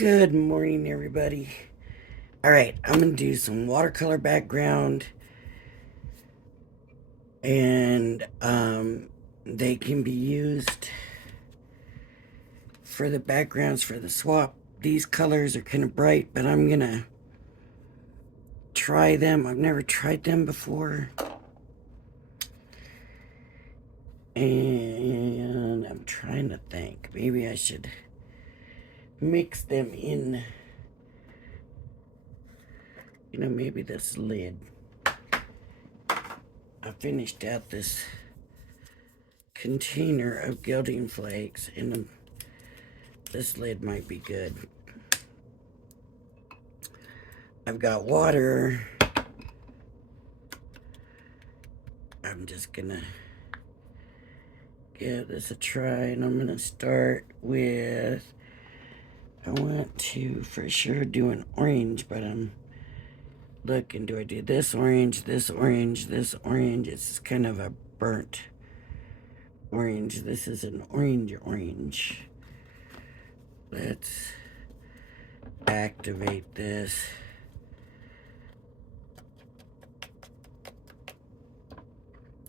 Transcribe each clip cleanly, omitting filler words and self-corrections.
Good morning, everybody. All right, I'm going to do some watercolor background, and they can be used for the backgrounds for the swap. These colors are kind of bright, but I'm going to try them. I've never tried them before. And I'm trying to think. Maybe I should mix them in. Maybe this lid. I finished out this container of gilding flakes, and this lid might be good. I've got water. I'm just gonna give this a try, and I'm gonna start with, I want to for sure do an orange, but I'm looking, do I do this orange, this orange, this orange? It's kind of a burnt orange. This is an orange. Let's activate this.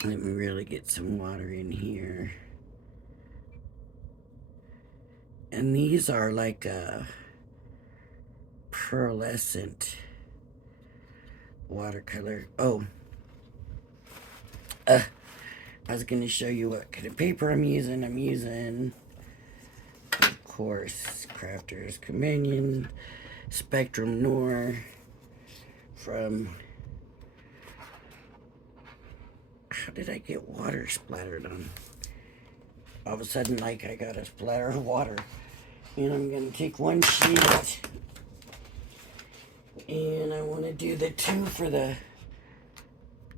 Let me really get some water in here. And these are like a pearlescent watercolor. I was going to show you what kind of paper I'm using. I'm using, of course, Crafter's Communion Spectrum Noir from... How did I get water splattered on? All of a sudden, like, I got a splatter of water. And I'm going to take one sheet. And I want to do the two for the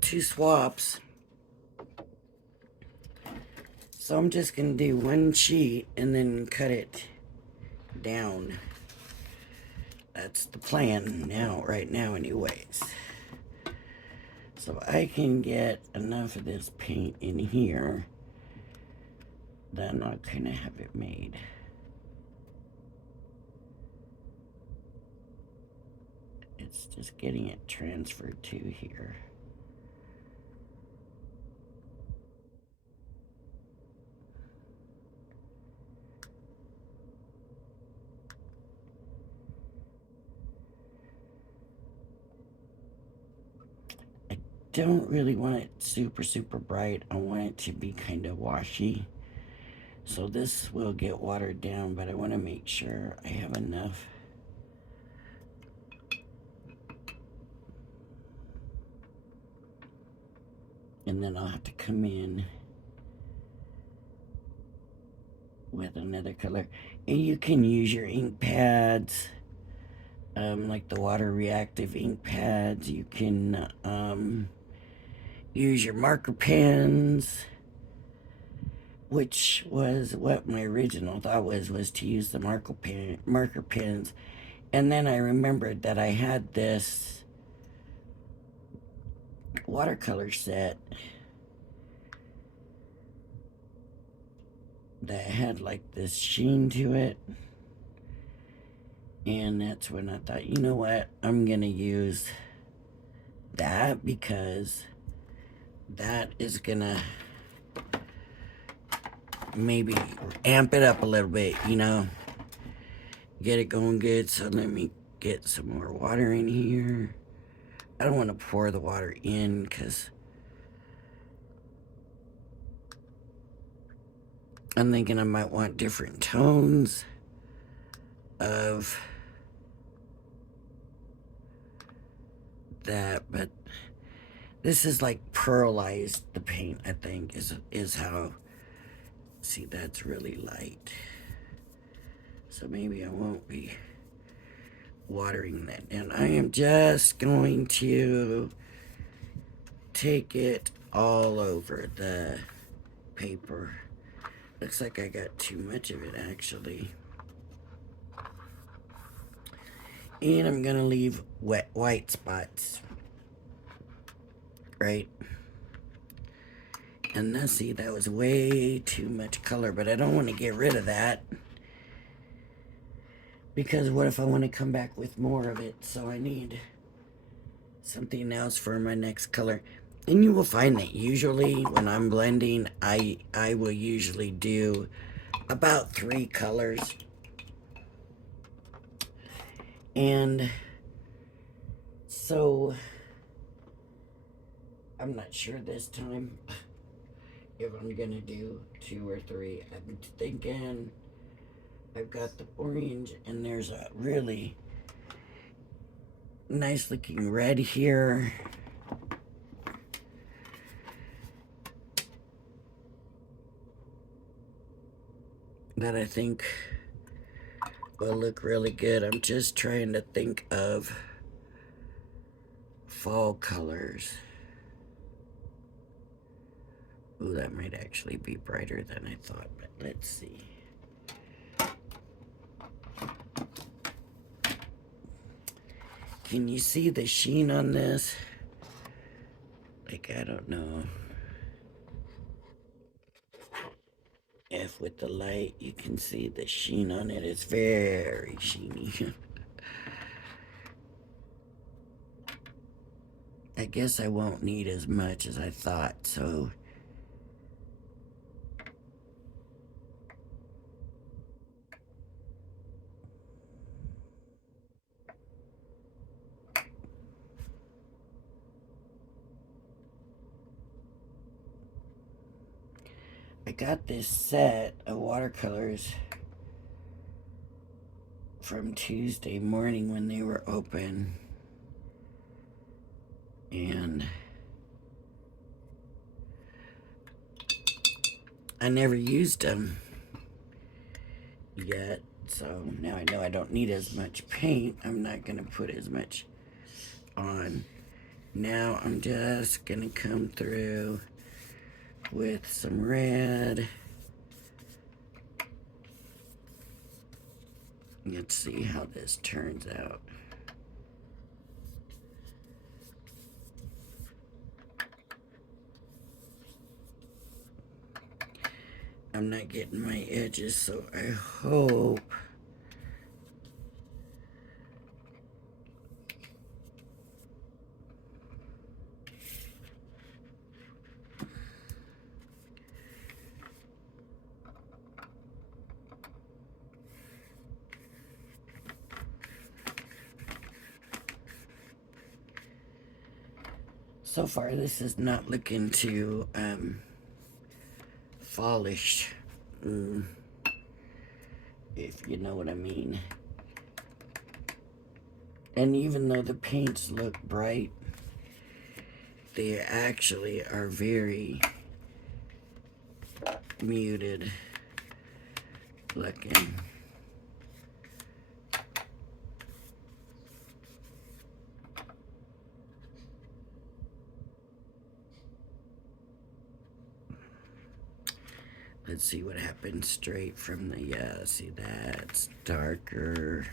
two swaps. So I'm just going to do one sheet and then cut it down. That's the plan now, right now anyways. So I can get enough of this paint in here, then I'll kind of have it made. It's just getting it transferred to here. Don't really want it super bright. I want it to be kind of washy. So this will get watered down, but I want to make sure I have enough. And then I'll have to come in with another color. And you can use your ink pads, like the water reactive ink pads. You can use your marker pens, which was what my original thought was to use the marker pens. And then I remembered that I had this watercolor set that had like this sheen to it. And that's when I thought, you know what, I'm gonna use that because that is gonna maybe amp it up a little bit, get it going good. So let me get some more water in here. I don't want to pour the water in because I'm thinking I might want different tones of that, but this is like pearlized, the paint, I think, is how. See, that's really light, so maybe I won't be watering that down. I am just going to take it all over the paper. Looks like I got too much of it, actually. And I'm gonna leave white spots, right? And now see, that was way too much color, but I don't want to get rid of that Because what if I want to come back with more of it? So I need something else for my next color. And you will find that usually when I'm blending, I will usually do about 3 colors. And so I'm not sure this time if I'm gonna do 2 or 3. I'm thinking I've got the orange and there's a really nice looking red here. That I think will look really good. I'm just trying to think of fall colors. Ooh, that might actually be brighter than I thought, but let's see. Can you see the sheen on this? Like, I don't know if with the light you can see the sheen on it. It's very sheeny. I guess I won't need as much as I thought, so I got this set of watercolors from Tuesday morning when they were open, and I never used them yet, so now I know I don't need as much paint. I'm not gonna put as much on. Now I'm just gonna come through with some red. Let's see how this turns out. I'm not getting my edges, so I hope so far this is not looking too fallish, if you know what I mean. And even though the paints look bright, they actually are very muted looking. Let's see what happens straight from the, yeah, see that's darker.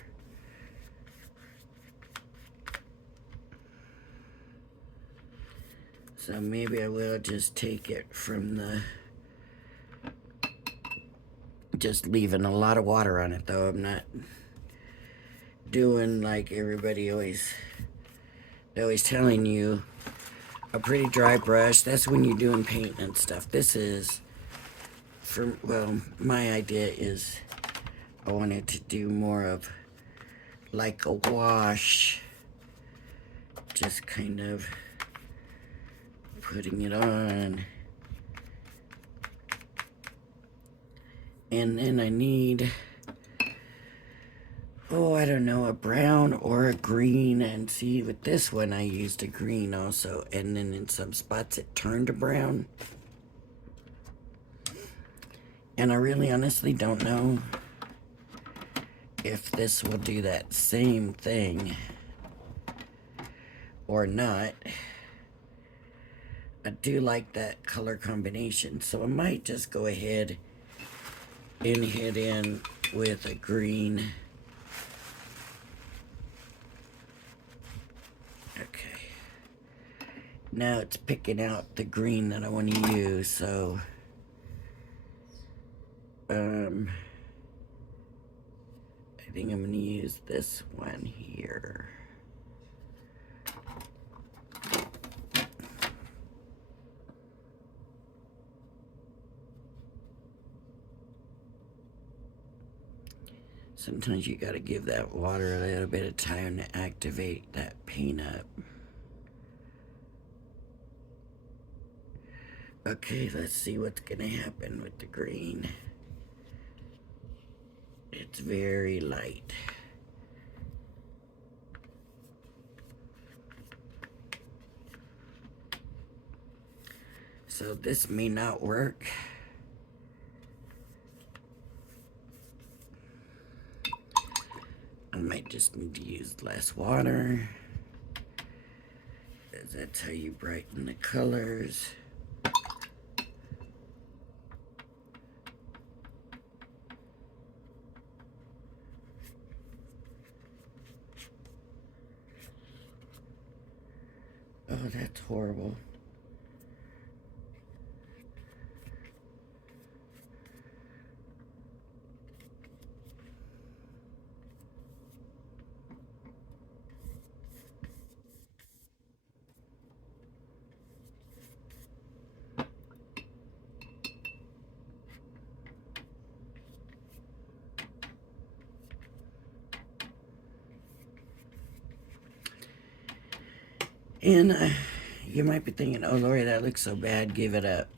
So maybe I will just take it from the, just leaving a lot of water on it though. I'm not doing like everybody always telling you, a pretty dry brush. That's when you're doing paint and stuff. This is, for, well, my idea is I wanted to do more of like a wash, just kind of putting it on. And then I need, oh, I don't know, a brown or a green. And see, with this one I used a green also, and then in some spots it turned to brown. And I really honestly don't know if this will do that same thing or not. I do like that color combination, so I might just go ahead and hit in with a green. Okay. Now it's picking out the green that I want to use, so I I think I'm going to use this one here. Sometimes you got to give that water a little bit of time to activate that paint up. Okay, let's see what's going to happen with the green. It's very light. So this may not work. I might just need to use less water. That's how you brighten the colors. Oh, that's horrible. And you might be thinking, oh, Lori, that looks so bad, give it up.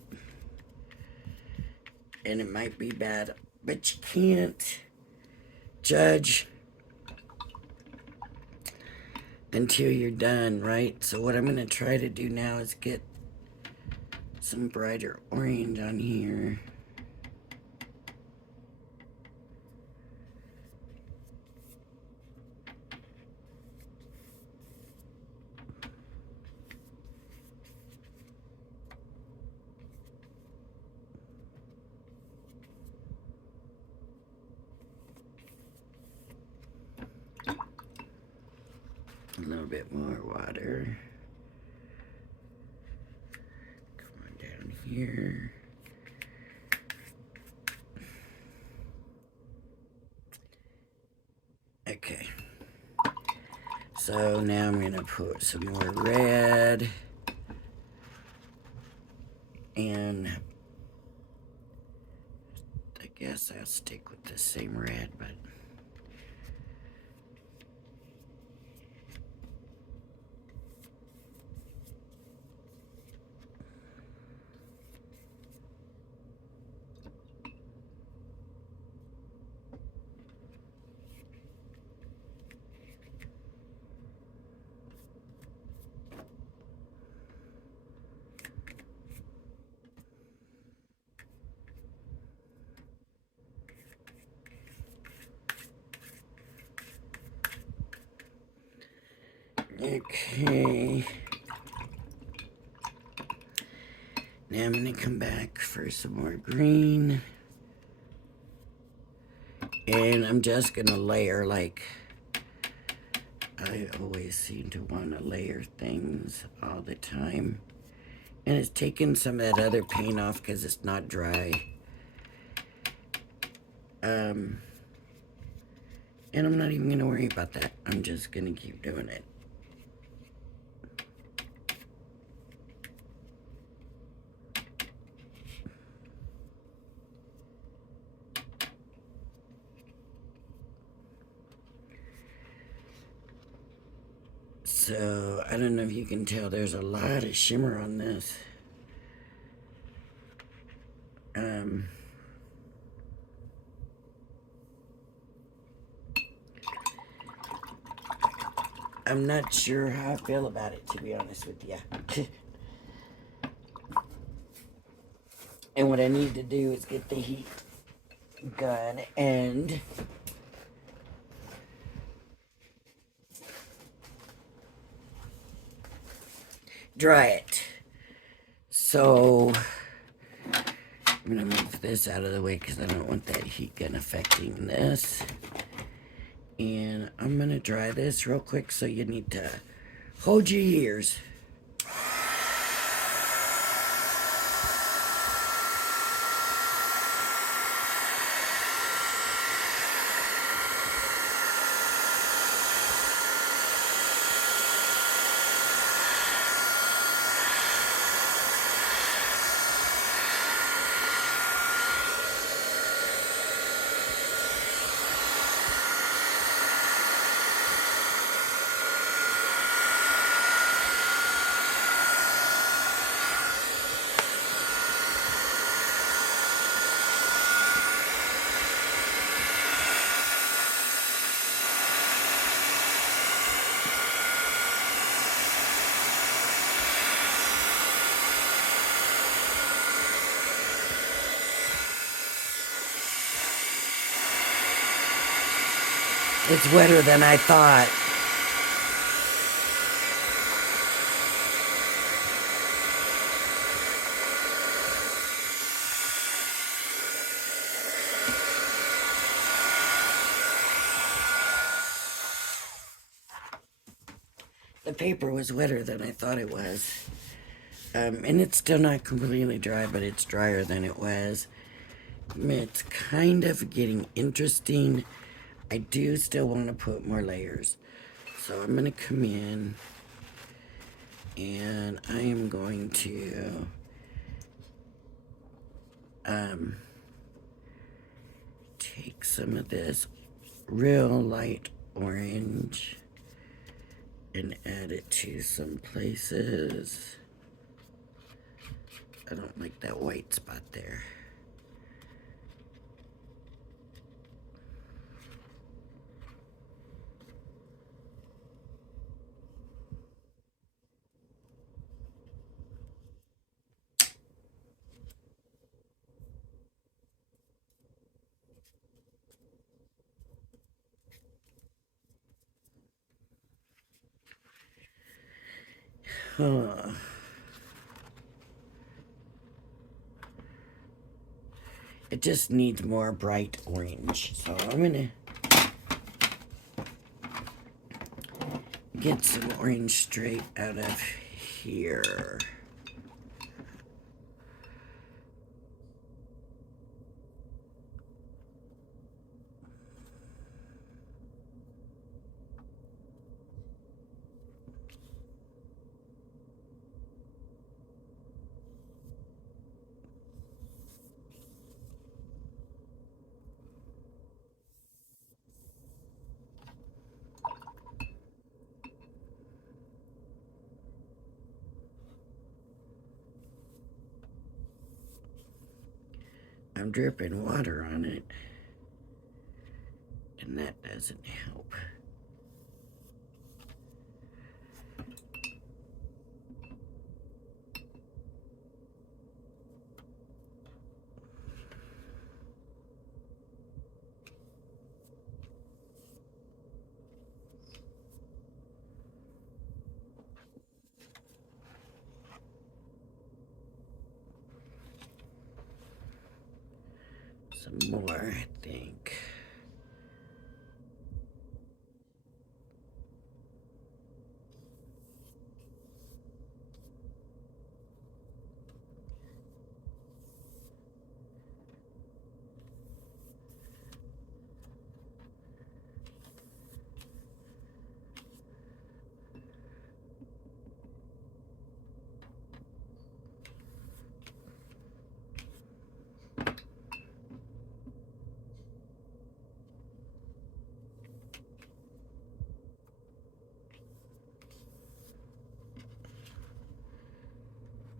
And it might be bad, but you can't judge until you're done, right? So what I'm going to try to do now is get some brighter orange on here. A little bit more water. Come on down here. Okay. So now I'm going to put some more red. And I guess I'll stick with the same red, but okay. Now I'm going to come back for some more green. And I'm just going to layer, like I always seem to want to layer things all the time. And it's taking some of that other paint off because it's not dry. And I'm not even going to worry about that. I'm just going to keep doing it. So, I don't know if you can tell, there's a lot of shimmer on this. I'm not sure how I feel about it, to be honest with you. And what I need to do is get the heat gun and dry it. So I'm gonna move this out of the way because I don't want that heat gun affecting this. And I'm gonna dry this real quick, so you need to hold your ears. It's wetter than I thought. The paper was wetter than I thought it was. And it's still not completely dry, but it's drier than it was. It's kind of getting interesting. I do still want to put more layers. So I'm going to come in and I am going to take some of this real light orange and add it to some places. I don't like that white spot there. It just needs more bright orange. So I'm gonna get some orange straight out of here. I'm dripping water on it, and that doesn't help. Some more, I think.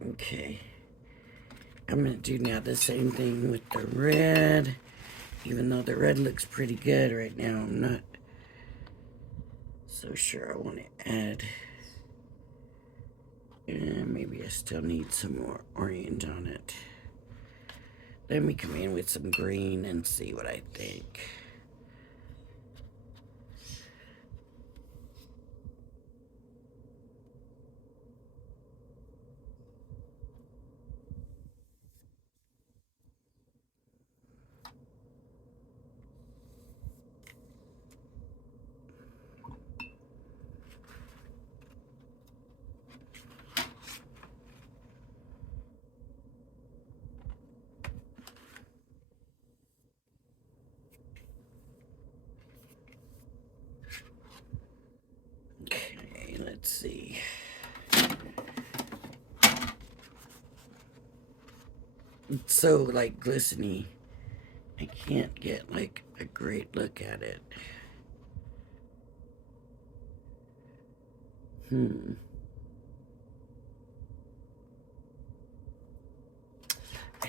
Okay. I'm going to do now the same thing with the red. Even though the red looks pretty good right now, I'm not so sure I want to add. Maybe I still need some more orange on it. Let me come in with some green and see what I think. Okay, let's see. It's so like glistening. I can't get like a great look at it. I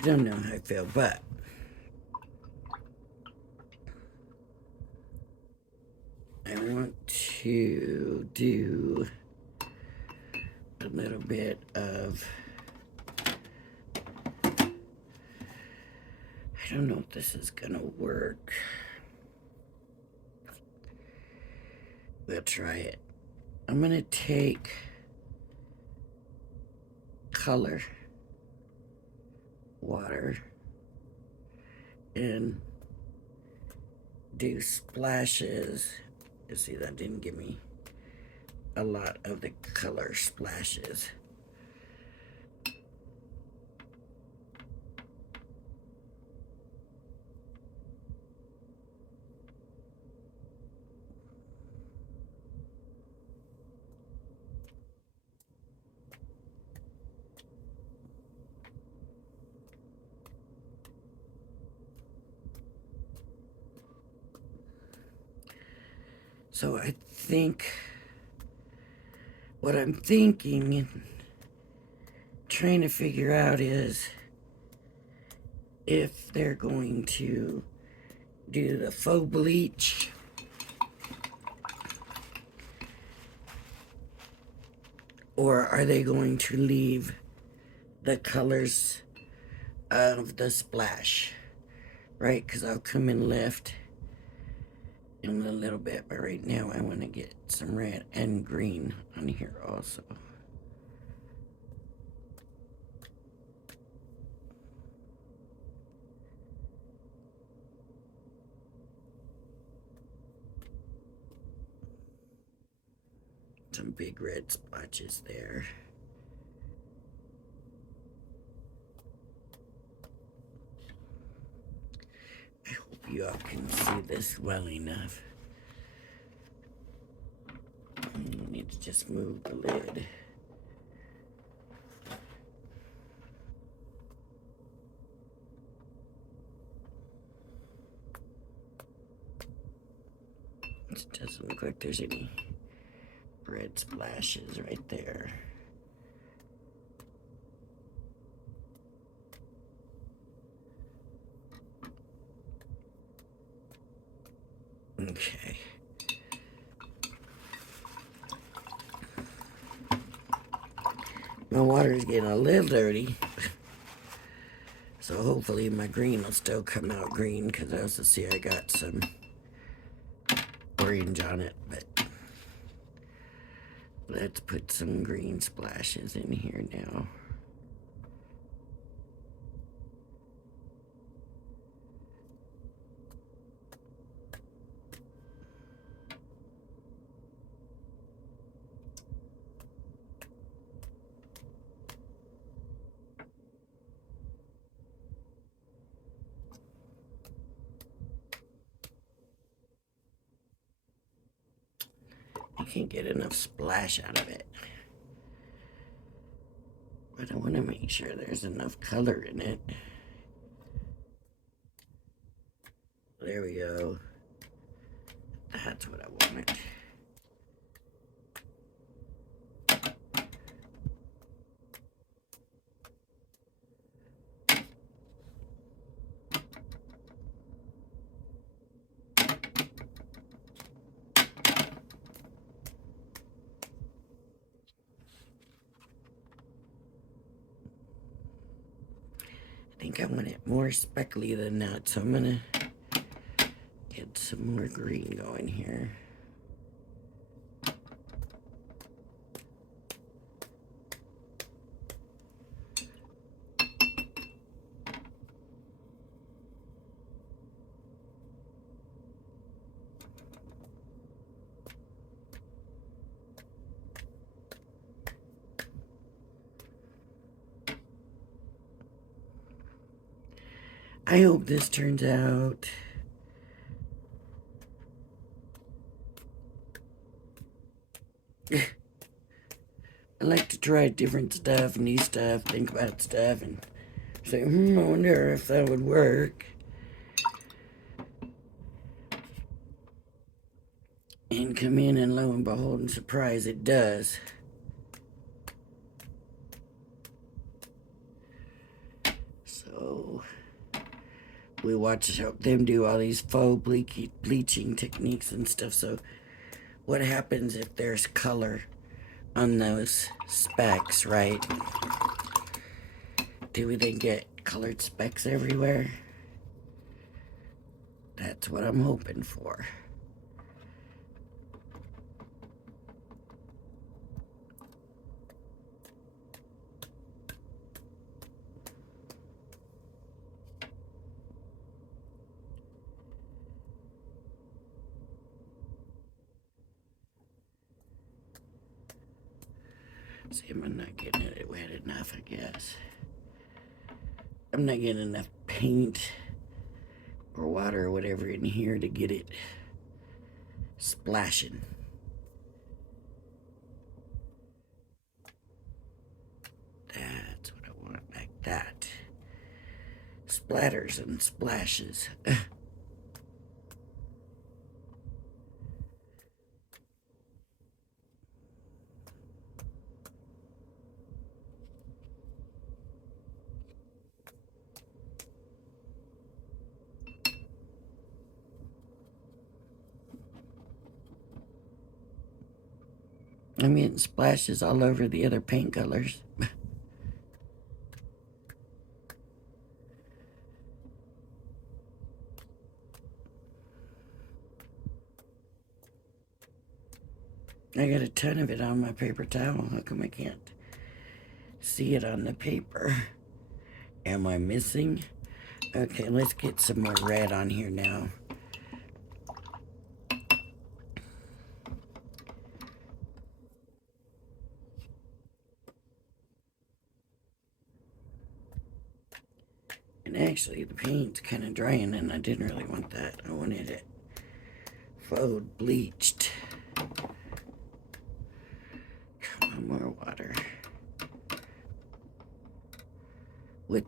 don't know how I feel, but I want to do a little bit of, I don't know if this is gonna work. We'll try it. I'm gonna take color, water, and do splashes. You see, that didn't give me a lot of the color splashes. So I think what I'm thinking and trying to figure out is if they're going to do the faux bleach or are they going to leave the colors of the splash, right? Because I'll come and lift in a little bit, but right now I want to get some red and green on here also. Some big red splotches there. I hope you all can see this well enough. I need to just move the lid. It doesn't look like there's any red splashes right there. Okay. My water's getting a little dirty. So hopefully my green will still come out green because I also see I got some orange on it, but let's put some green splashes in here now. I can't get enough splash out of it. But I want to make sure there's enough color in it. There we go. That's what I wanted. I think I want it more speckly than that, so I'm gonna get some more green going here. I hope this turns out I like to try different stuff, new stuff, think about stuff, and say, I wonder if that would work. And come in and lo and behold and surprise, it does. So we watch them do all these faux bleaching techniques and stuff. So what happens if there's color on those specks, right? Do we then get colored specks everywhere? That's what I'm hoping for. See, I'm not getting it wet enough, I guess. I'm not getting enough paint or water or whatever in here to get it splashing. That's what I want, like that. Splatters and splashes. I'm getting splashes all over the other paint colors. I got a ton of it on my paper towel. How come I can't see it on the paper? Am I missing? Okay, let's get some more red on here now. And actually, the paint's kind of drying, and I didn't really want that. I wanted it faux bleached. Come on, more water. With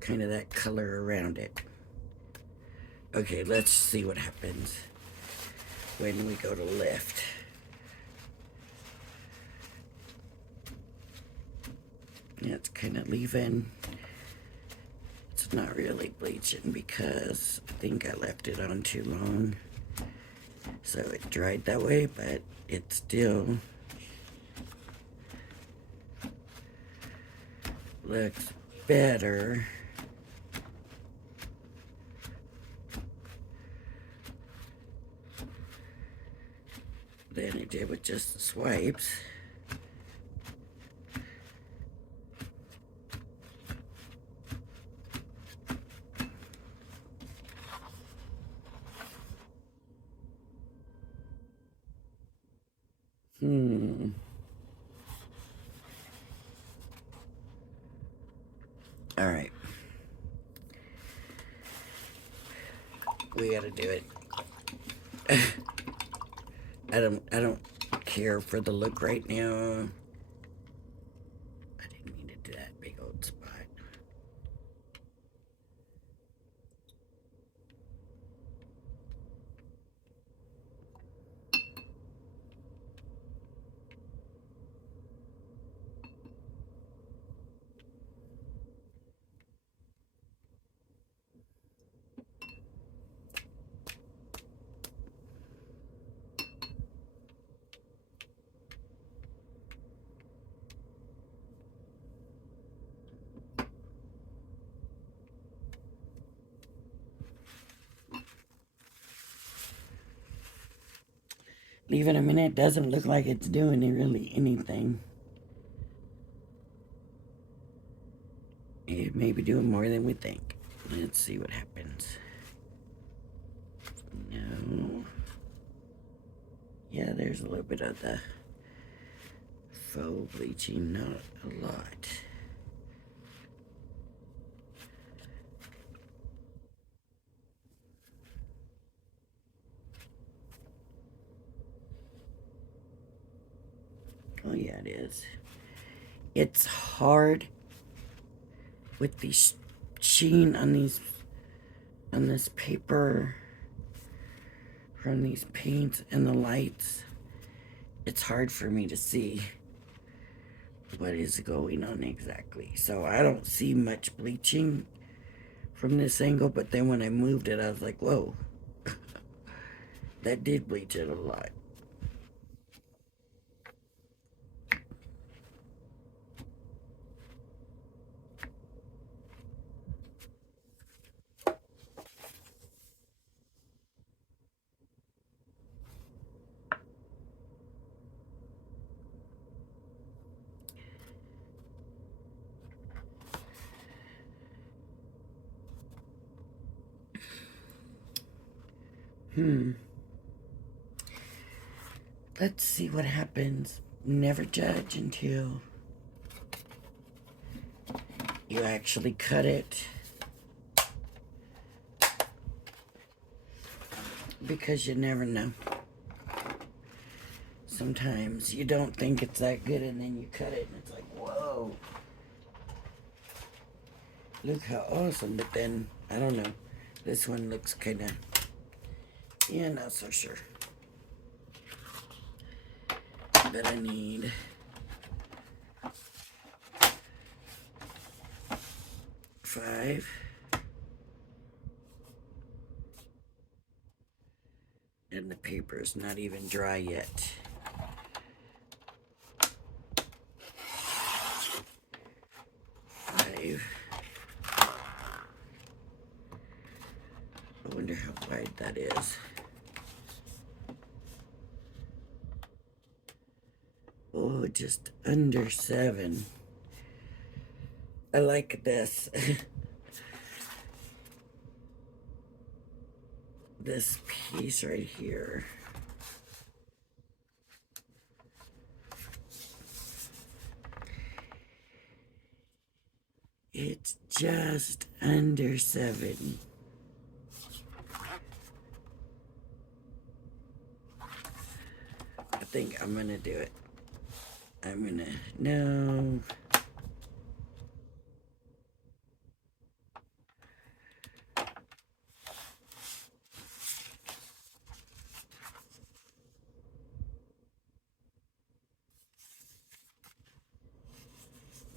kind of that color around it. Okay, let's see what happens when we go to lift. Yeah, it's kind of leaving. It's not really bleaching because I think I left it on too long. So it dried that way, but it still looks better. Than it did with just the swipes. All right. We gotta do it. I don't care for the look right now. I didn't mean to do that big old spot. Leave it a minute, doesn't look like it's doing really anything. It may be doing more than we think. Let's see what happens. No. Yeah, there's a little bit of the faux bleaching, not a lot. Oh yeah, it is. It's hard with the sheen on this paper from these paints and the lights. It's hard for me to see what is going on exactly. So I don't see much bleaching from this angle, but then when I moved it, I was like, whoa, that did bleach it a lot. Let's see what happens Never judge until you actually cut it, because you never know. Sometimes you don't think it's that good and then you cut it and it's like, whoa, look how awesome. But then, I don't know, this one looks kind of, yeah, not so sure. But I need five. And the paper's not even dry yet. Five. I wonder how wide that is. Oh, just under 7. I like this. This piece right here. It's just under 7. I think I'm gonna do it. No.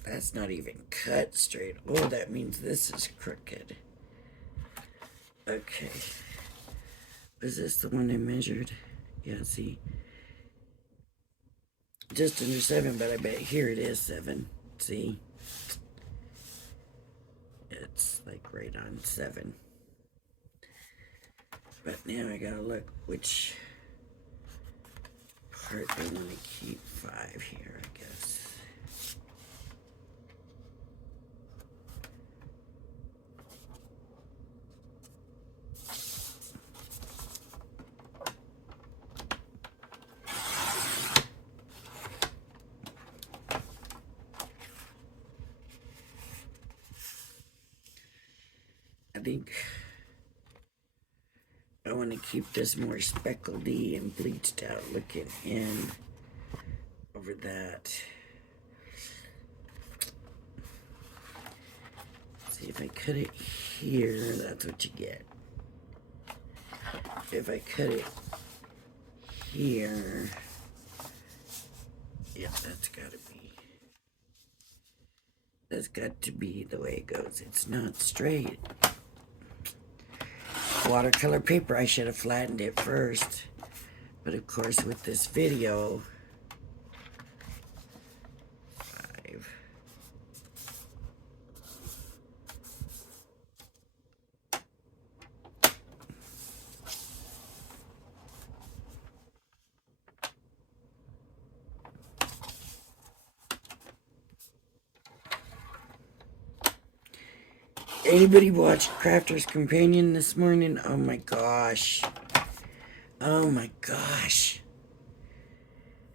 That's not even cut straight. Oh, that means this is crooked. Okay. Was this the one I measured? Yeah, see. Just under 7, but I bet here it is 7. See? It's like right on 7. But now I gotta look which part I want to keep. 5 here, I guess. I think I want to keep this more speckledy and bleached out looking in over that. See, if I cut it here, that's what you get. If I cut it here, yeah, that's got to be the way it goes. It's not straight. Watercolor paper, I should have flattened it first. But of course, with this video, 5. Anybody watch Crafter's Companion this morning? Oh my gosh. Oh my gosh.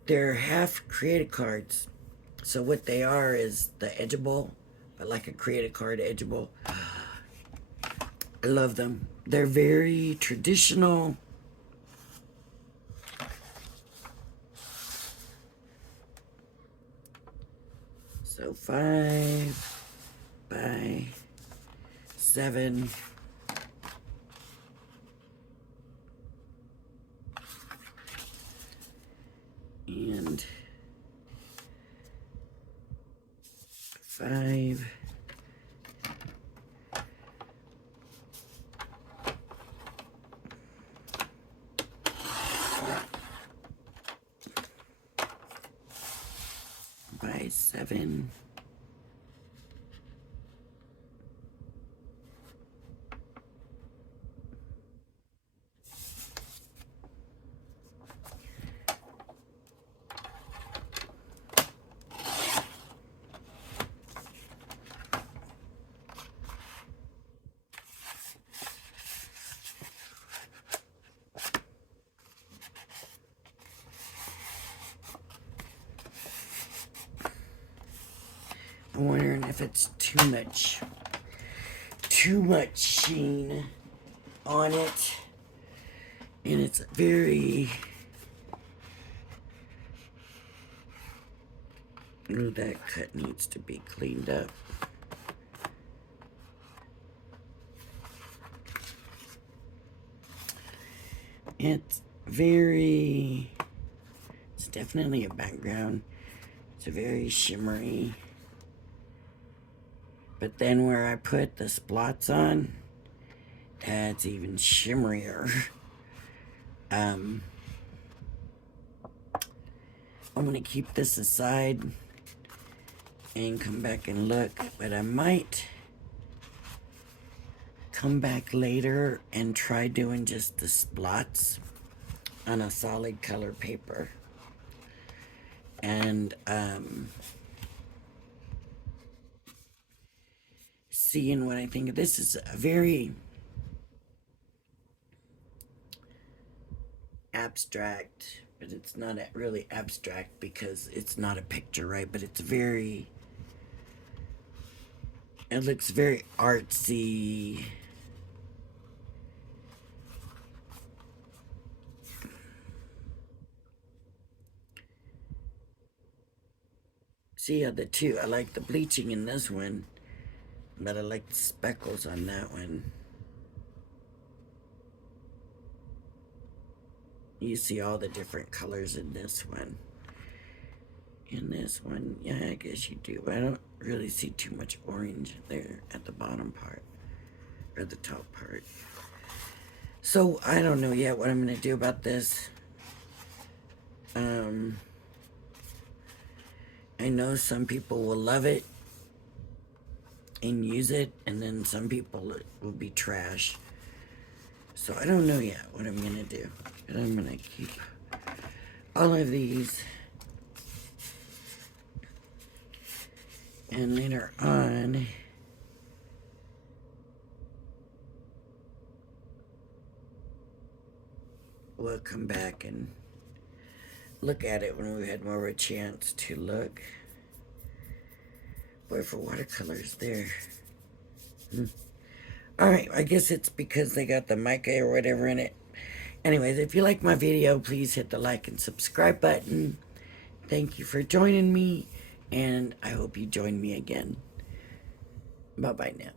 They're half creative cards. So what they are is the edgeable, but like a creative card edgeable. I love them. They're very traditional. So 5 by 7. And 5 by 7. wondering if it's too much sheen on it. And it's very... Ooh, that cut needs to be cleaned up. It's very... It's definitely a background. It's a very shimmery. But then where I put the splots on, that's even shimmerier. I'm going to keep this aside and come back and look, but I might come back later and try doing just the splots on a solid color paper. And seeing what I think. This is a very abstract, but it's not really abstract because it's not a picture, right? But it's very, it looks very artsy. See how the two, I like the bleaching in this one, but I like the speckles on that one. You see all the different colors in this one. In this one, yeah, I guess you do, but I don't really see too much orange there at the bottom part, or the top part. So, I don't know yet what I'm going to do about this. I know some people will love it and use it, and then some people it will be trash. So I don't know yet what I'm going to do. But I'm going to keep all of these. And later on, we'll come back and look at it when we had more of a chance to look. Boy, for watercolors there. Alright, I guess it's because they got the mica or whatever in it. Anyways, if you like my video, please hit the like and subscribe button. Thank you for joining me, and I hope you join me again. Bye-bye now.